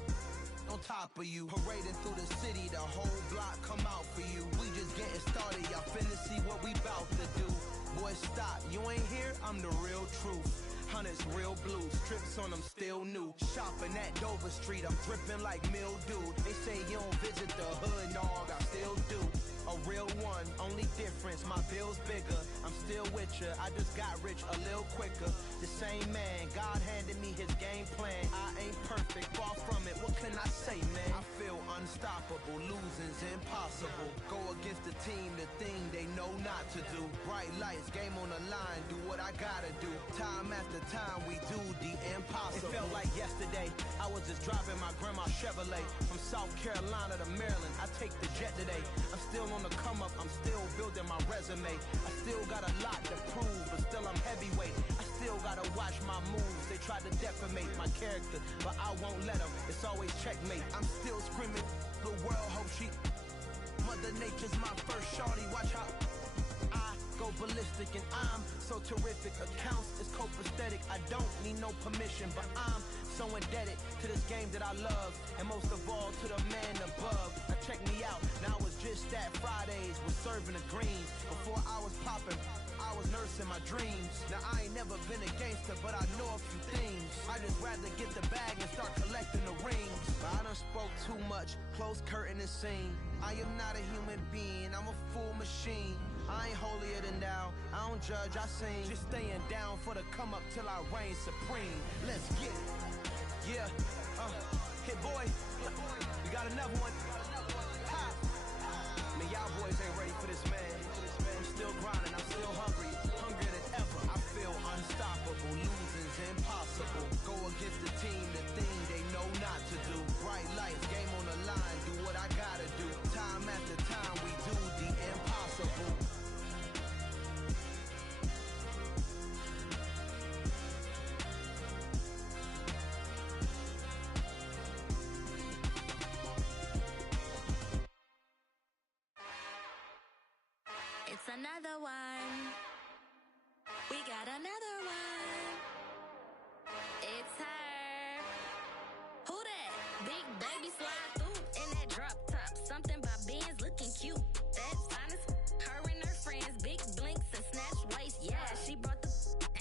on top of you. Parading through the city, the whole block come out for you. We just getting started, y'all finna see what we bout to do. Boy, stop, you ain't here, I'm the real truth. Hunters real blue, strips on them still new. Shopping at Dover Street, I'm dripping like mildew. They say you don't visit the hood, dog, I still do. A real one, only difference, my bill's bigger. I'm still with ya, I just got rich a little quicker. The same man, God handed me his game plan. I ain't perfect, far from it, what can I say, man? I feel unstoppable, losing's impossible. Go against the team, the thing they know not to do. Bright lights, game on the line, do what I gotta do. Time after time, we do the impossible. It felt like yesterday, I was just driving my grandma's Chevrolet. From South Carolina to Maryland, I take the jet today. I'm still on the come up, I'm still building my resume. I still got a lot to prove, but still I'm heavyweight. I still gotta watch my moves. They try to defamate my character, but I won't let them. It's always checkmate. I'm still screaming, the world hope she. Mother Nature's my first shorty, watch how I go ballistic and I'm so terrific. Accounts is copacetic, I don't need no permission, but I'm so indebted to this game that I love, and most of all to the man above. Now check me out, now it's just that Fridays was serving the greens. Before I was popping, I was nursing my dreams. Now I ain't never been a gangster, but I know a few things. I just rather get the bag and start collecting the rings. But I done spoke too much, close curtain and scene. I am not a human being, I'm a full machine. I ain't holier than thou, I don't judge, I sing. Just staying down for the come up till I reign supreme. Let's get it. Yeah, hit boy, we got another one. Ha! Man, y'all boys ain't ready for this, man. I'm still grinding, I'm still hungry, hungrier than ever. I feel unstoppable, losing's impossible. Go against the team, the thing they know not to do. Bright lights, game on the line, do what I got. got another one. It's her. Who that? Big baby slide through in that drop top. Something by Benz looking cute. That's fine as her and her friends. Big blinks and snatch waist. Yeah, she brought the.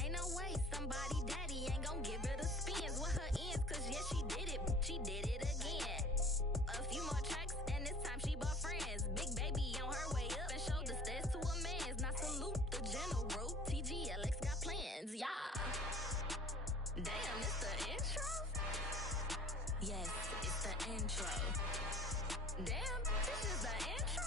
Ain't no way somebody daddy ain't gon' give her the spins with her ends. Cause yeah, she did it. She did it again. A few more tracks and this time she bought friends. Big baby on her way up and showed the stairs to a man's. Now salute the general. TGLX got plans. Yeah. Damn, it's the intro? Yes, it's the intro. Damn, this is the intro?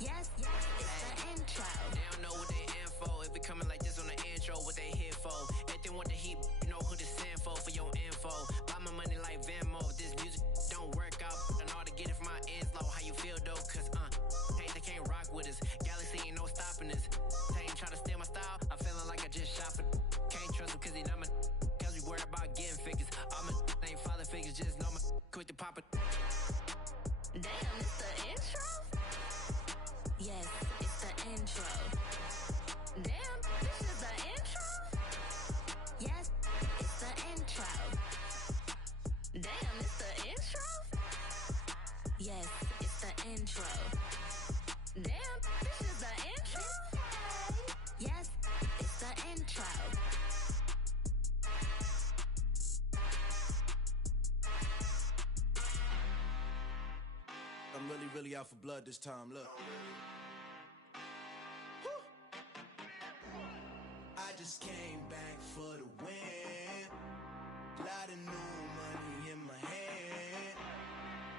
Yes, it's the intro. They don't know what they in for. If it coming like this on the intro, what they here for? If they want the heat, you know who to send for your info. Buy my money like Venmo. If this music don't work out, and all to get it from my ends low. How you feel though? Cause hey, they can't rock with us. Galaxy ain't no stopping us. They ain't try to steal my style. I'm feeling like I just shot for. Can't trust him cause he not my. Cause we worried about getting figures. All my ain't father figures. Just know my quick to pop it. Damn, it's the intro? Yes, it's the intro. Damn, this is the intro? Yes, it's the intro. Damn, it's the intro? Yes, it's the intro. Damn, this is the intro? Yes, it's the intro. I'm really out for blood this time, look. Woo. I just came back for the win. Lot of new money in my hand.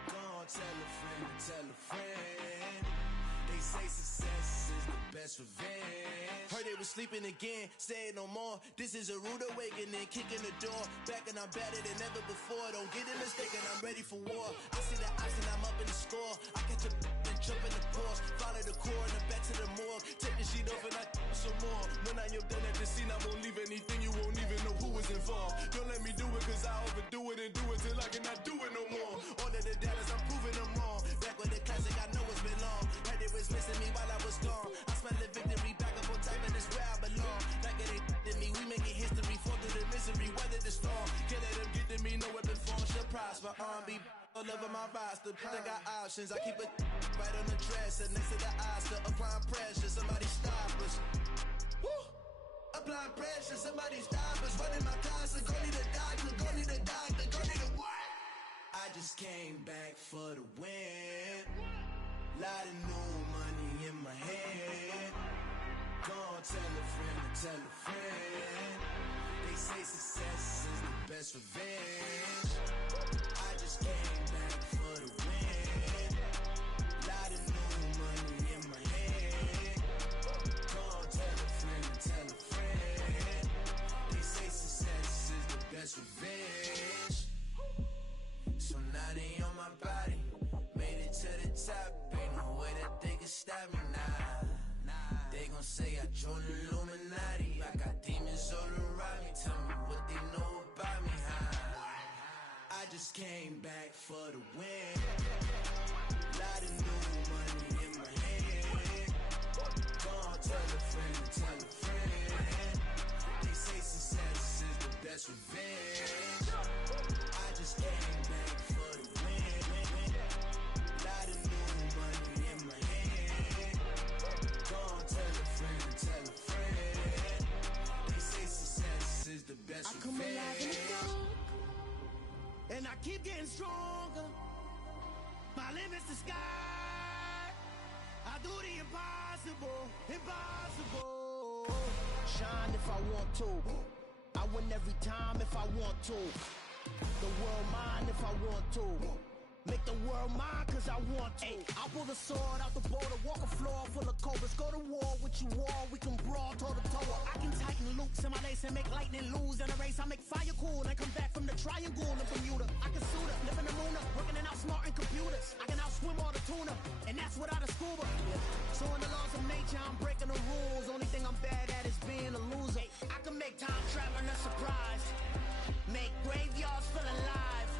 Gonna tell a friend. They say success is the best revenge. Heard they was sleeping again, say it no more. This is a rude awakening, kicking the door. Back and I'm better than ever before. Don't get it mistaken, I'm ready for war. I see the ops and I'm up in the score. I catch a and jump in the course. Follow the core and back to the morgue. Take the sheet off and I some more. When I am done at the scene, I won't leave anything. You won't even know who was involved. Don't let me do it cause I overdo it and do it till I cannot do it no more. All of the doubters, I'm proving them wrong. Back with the classic, I know it's been long. Heard it was missing me while I was gone. I smell the victory, back up on time and it's where I belong. Like it ain't to me, we making history. Fall through the misery, weather the storm. Can't let them get to me, no weapon form should prosper. Be all over my roster, I got options. I keep it right on the dresser, next to the Oscar. Applying pressure, somebody stop us. Woo! Applying pressure, somebody stop us. Running my closet, go need a doctor, go need a doctor, go need a what? I just came back for the win. Lot of new money in my hand. Gonna tell a friend. They say success is the best revenge. I just came back for the win. Lot of new money in my hand. Gonna tell a friend. They say success is the best revenge. So now they on my body. Made it to the top. Ain't no way that they can stop me now. They gon' say I joined the Illuminati. I got demons all around me. Tell me what they know about me, huh? I just came back for the win. Lot of new money in my hand. Gonna tell a friend. They say success is the best revenge. I just came back for the win. Lot of new money in my hand. Gonna tell a friend. They say success is the best revenge. I come alive in the dark, and I keep getting stronger. My limit's the sky. I do the impossible. Shine if I want to. I win every time if I want to. The world mine if I want to. Make the world mine cause I want to. I pull the sword out the border, walk a floor full of cobras. Go to war with you all, we can brawl toe to toe. I can tighten loops in my lace and make lightning lose in a race. I make fire cool and come back from the triangle in Bermuda. I can suit up, live in the moon up, working and outsmarting computers. I can outswim all the tuna, and that's without a scuba. So in the laws of nature, I'm breaking the rules. Only thing I'm bad at is being a loser. I can make time traveling a surprise. Make graveyards feel alive.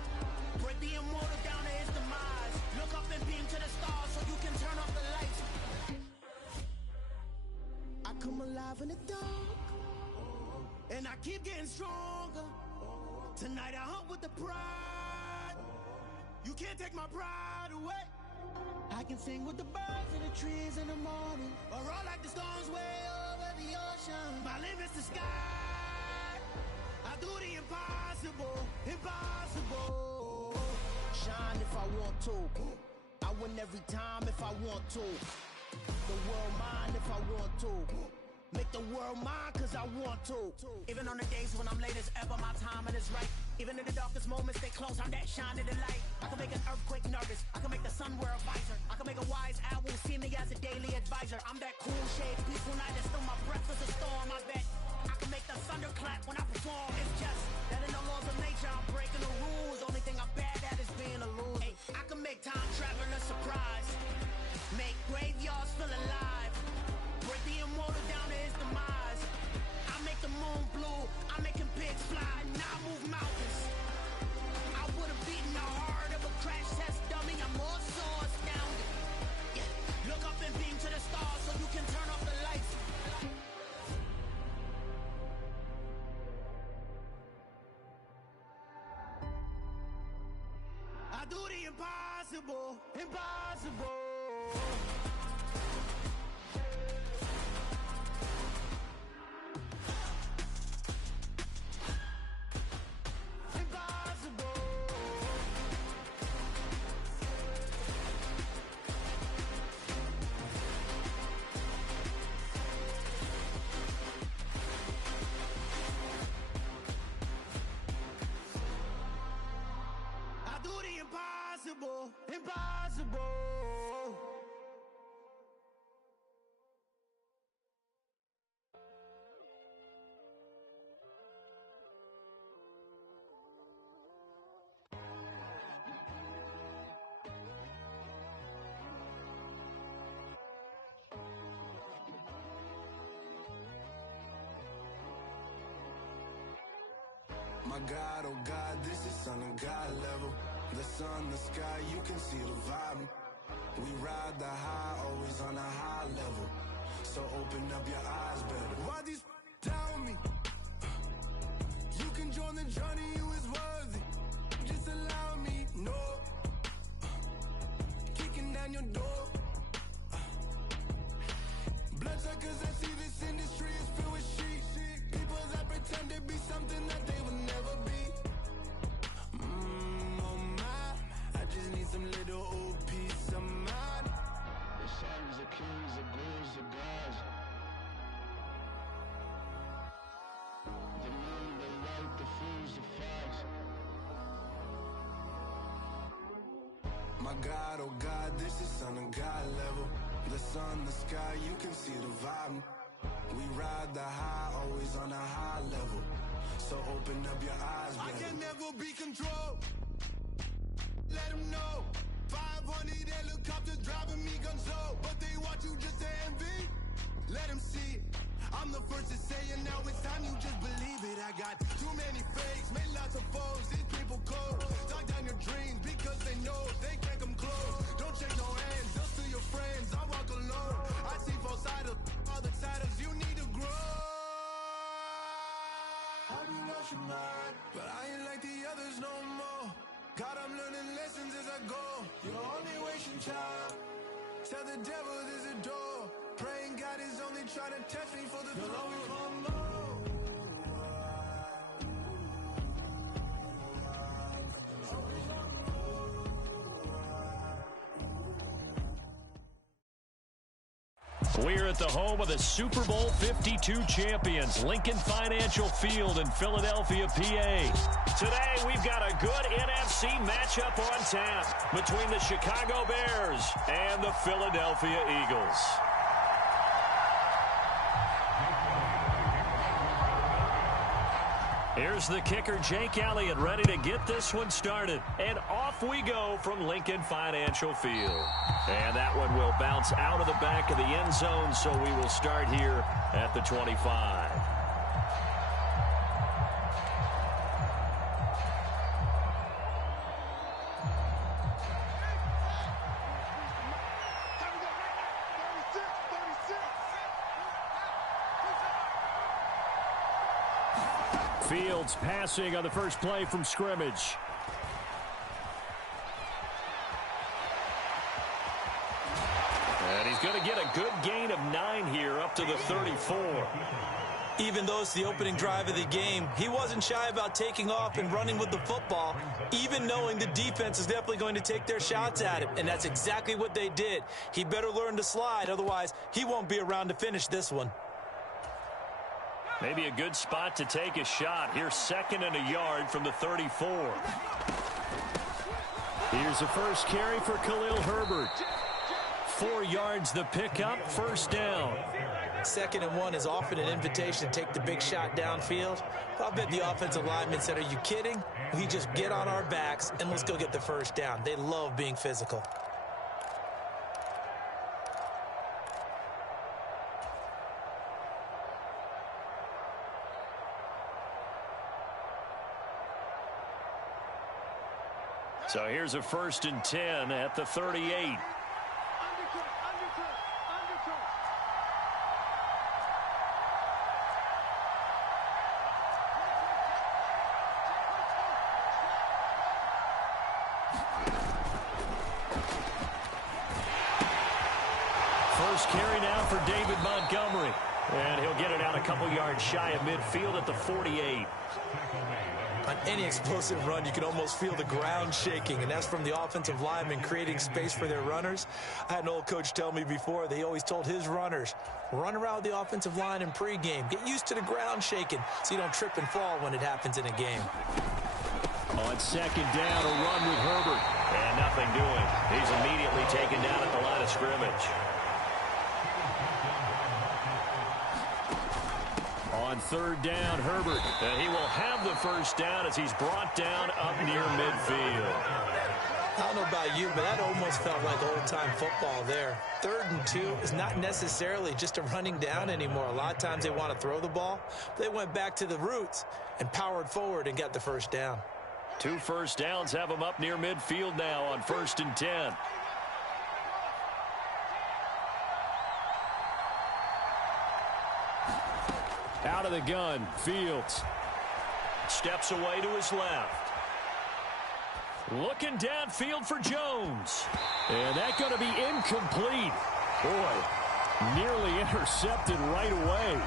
Break the immortal down to his demise. Look up and beam to the stars so you can turn off the lights. I come alive in the dark, keep getting stronger. Tonight I hunt with the pride. You can't take my pride away. I can sing with the birds in the trees in the morning, or roll like the storms way over the ocean. My limit's the sky. I do the impossible, impossible. Shine if I want to. I win every time if I want to. The world mine if I want to. Make the world mine cause I want to. Even on the days when I'm late as ever, my timing is right. Even in the darkest moments, they close, I'm that shine in the light. I can make an earthquake nervous, I can make the sun wear a visor. I can make a wise owl see me as a daily advisor. I'm that cool shade, peaceful night, and still my breath is a storm. I bet I can make the thunder clap when I perform. It's just that in the laws of nature, I'm breaking the rules. Only thing I'm bad at is being a loser. Hey, I can make time travel a surprise, make graveyards feel alive, break the immortal down to his demise. I make the moon blue, I'm making pigs fly, and I move mountains. I would've beaten the heart of a crash test dummy. I'm more so astounded. Yeah. Look up and beam to the stars so you can turn off the lights. I do the impossible, impossible. Impossible, impossible. My God, oh God, this is Son of God level. The sun, the sky, you can see the vibe. We ride the high, always on a high level. So open up your eyes better. Why these tell me? You can join the journey, you is worthy. Just allow me, no. Kicking down your door. Bloodsuckers, I see this industry is filled with sheep. People that pretend to be something that they will never be. Oh my, I just need some little old peace of mind. The sons of kings, the ghouls, the gods. The moon, the light, the fools, the fogs. My God, oh God, this is Son of God level. The sun, the sky, you can see the vibe. We ride the high, always on a high level. So open up your eyes, baby. I can never be controlled. Let them know. 500 helicopters driving me gonzo. But they want you just to envy. Let them see it. I'm the first to say it, now it's time you just believe it. I got too many fakes, made lots of foes. These people cold. Talk down your dreams because they know they can't come close. Don't shake no hands, just to your friends. I walk alone. I see both sides of all the titles you need to grow. Have you lost your mind? But I ain't like the others no more. God, I'm learning lessons as I go. You're only wasting time. Tell the devil there's a door. Praying God is only trying to test me for the glory from more. We're at the home of the Super Bowl 52 champions, Lincoln Financial Field in Philadelphia, PA. Today, we've got a good NFC matchup on tap between the Chicago Bears and the Philadelphia Eagles. Here's the kicker, Jake Elliott, ready to get this one started. And off we go from Lincoln Financial Field. And that one will bounce out of the back of the end zone, so we will start here at the 25. Fields passing on the first play from scrimmage. And he's going to get a good gain of 9 here up to the 34. Even though it's the opening drive of the game, he wasn't shy about taking off and running with the football, even knowing the defense is definitely going to take their shots at him. And that's exactly what they did. He better learn to slide, otherwise he won't be around to finish this one. Maybe a good spot to take a shot. Here's 2nd and a yard from the 34. Here's the first carry for Khalil Herbert. 4 yards the pickup, first down. 2nd and 1 is often an invitation to take the big shot downfield. I'll bet the offensive lineman said, are you kidding? We just get on our backs and let's go get the first down. They love being physical. So here's a 1st and 10 at the 38. First carry now for David Montgomery. And he'll get it out a couple yards shy of midfield at the 48. On any explosive run, you can almost feel the ground shaking, and that's from the offensive linemen creating space for their runners. I had an old coach tell me before, they always told his runners, run around the offensive line in pregame. Get used to the ground shaking so you don't trip and fall when it happens in a game. On 2nd down, a run with Herbert. And nothing doing. He's immediately taken down at the line of scrimmage. On 3rd down, Herbert. And he will have the first down as he's brought down up near midfield. I don't know about you, but that almost felt like old-time football there. 3rd and 2 is not necessarily just a running down anymore. A lot of times they want to throw the ball. They went back to the roots and powered forward and got the first down. 2 first downs have him up near midfield now on 1st and 10. Out of the gun, Fields. Steps away to his left. Looking downfield for Jones. And that's going to be incomplete. Boy, nearly intercepted right away.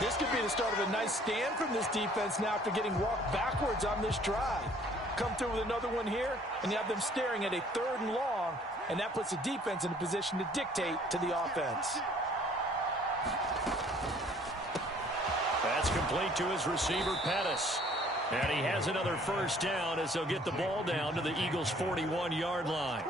This could be the start of a nice stand from this defense now after getting walked backwards on this drive. Come through with another one here, and you have them staring at a 3rd and long, and that puts the defense in a position to dictate to the offense. That's complete to his receiver, Pettis. And he has another first down as they'll get the ball down to the Eagles' 41-yard line.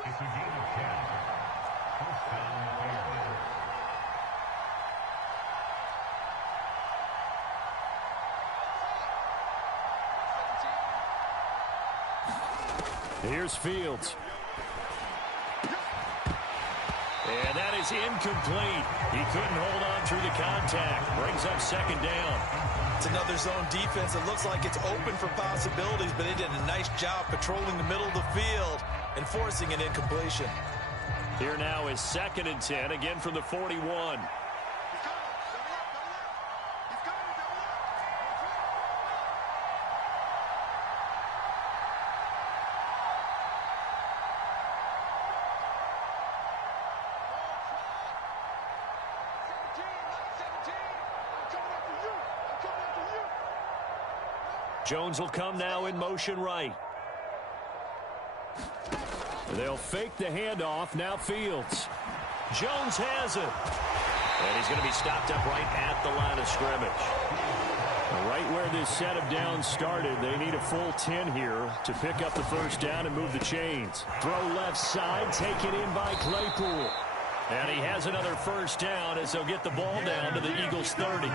Here's Fields. And that is incomplete. He couldn't hold on through the contact. Brings up 2nd down. It's another zone defense. It looks like it's open for possibilities, but they did a nice job patrolling the middle of the field and forcing an incompletion. Here now is 2nd and 10, again from the 41. Jones will come now in motion right. They'll fake the handoff. Now Fields. Jones has it. And he's going to be stopped up right at the line of scrimmage. Right where this set of downs started, they need a full 10 here to pick up the first down and move the chains. Throw left side, taken in by Claypool. And he has another first down as they'll get the ball down to the Eagles' 30.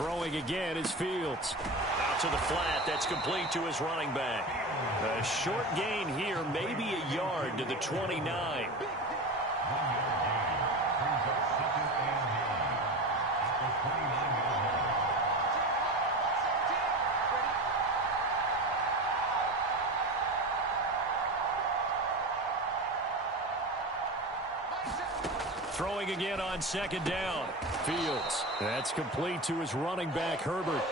Throwing again is Fields. Out to the flat. That's complete to his running back. A short gain here, maybe a yard to the 29. Throwing again on second down. Fields. That's complete to his running back, Herbert.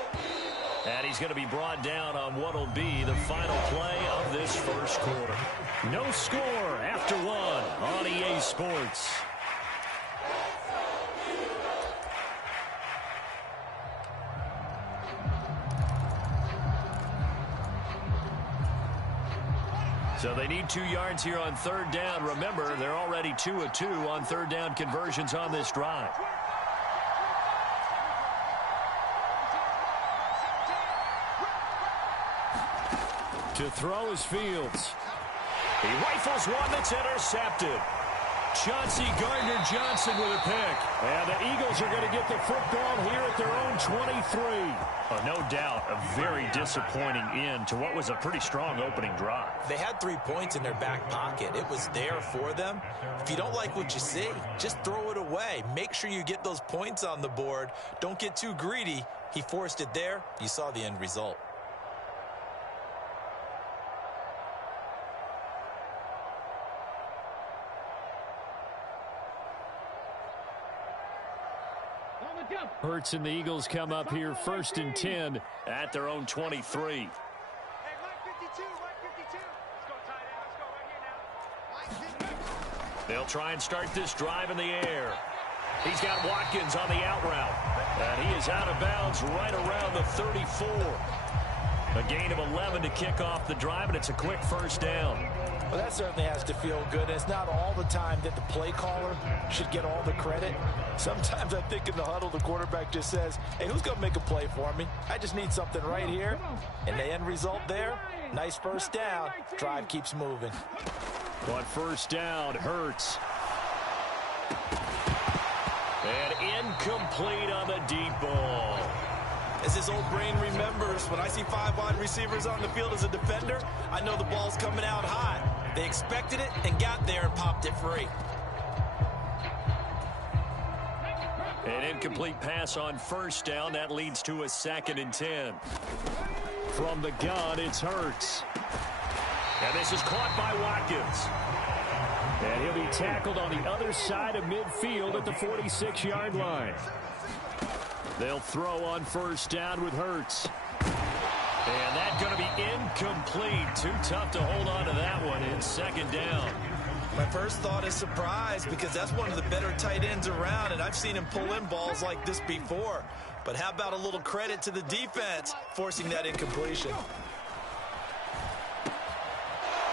And he's going to be brought down on what will be the final play of this first quarter. No score after one on EA Sports. So they need 2 yards here on third down. Remember, they're already 2 of 2 on third down conversions on this drive. To throw is Fields. He rifles one that's intercepted. Chauncey Gardner-Johnson with a pick. And the Eagles are going to get the football here at their own 23. No doubt a very disappointing end to what was a pretty strong opening drive. They had 3 points in their back pocket. It was there for them. If you don't like what you see, just throw it away. Make sure you get those points on the board. Don't get too greedy. He forced it there. You saw the end result. Hurts and the Eagles come up here 1st and 10 at their own 23. They'll try and start this drive in the air. He's got Watkins on the out route. And he is out of bounds right around the 34. A gain of 11 to kick off the drive, and it's a quick first down. Well, that certainly has to feel good. And it's not all the time that the play caller should get all the credit. Sometimes I think in the huddle, the quarterback just says, hey, who's going to make a play for me? I just need something right here. And the end result there, nice first down. Drive keeps moving. On first down, Hurts. And incomplete on the deep ball. As his old brain remembers, when I see 5 wide receivers on the field as a defender, I know the ball's coming out hot. They expected it and got there and popped it free. An incomplete pass on first down. That leads to a 2nd and 10. From the gun, it's Hurts. And this is caught by Watkins. And he'll be tackled on the other side of midfield at the 46-yard line. They'll throw on first down with Hurts. And that's going to be incomplete. Too tough to hold on to that one in 2nd down. My first thought is surprise because that's one of the better tight ends around, and I've seen him pull in balls like this before. But how about a little credit to the defense forcing that incompletion?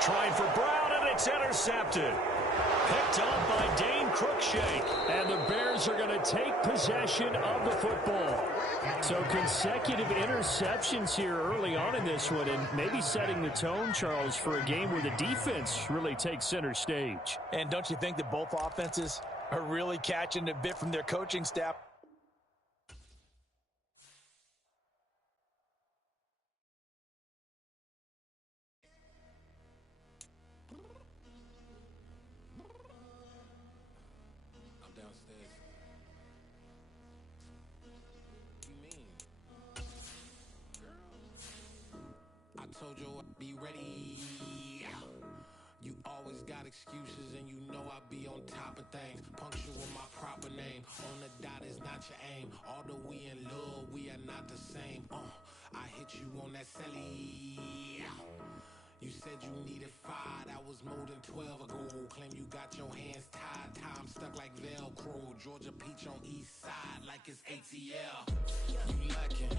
Trying for Brown, and it's intercepted. Picked up by Dane Cruikshank. And the Bears are going to take possession of the football. So consecutive interceptions here early on in this one, and maybe setting the tone, Charles, for a game where the defense really takes center stage. And don't you think that both offenses are really catching a bit from their coaching staff? Told you I'd be ready. You always got excuses and you know I be on top of things. Punctual with my proper name. On the dot is not your aim. Although we in love, we are not the same. I hit you on that celly. You said you needed 5, that was more than 12 ago. Claim you got your hands tied, time stuck like Velcro. Georgia Peach on east side like it's ATL. You lacking.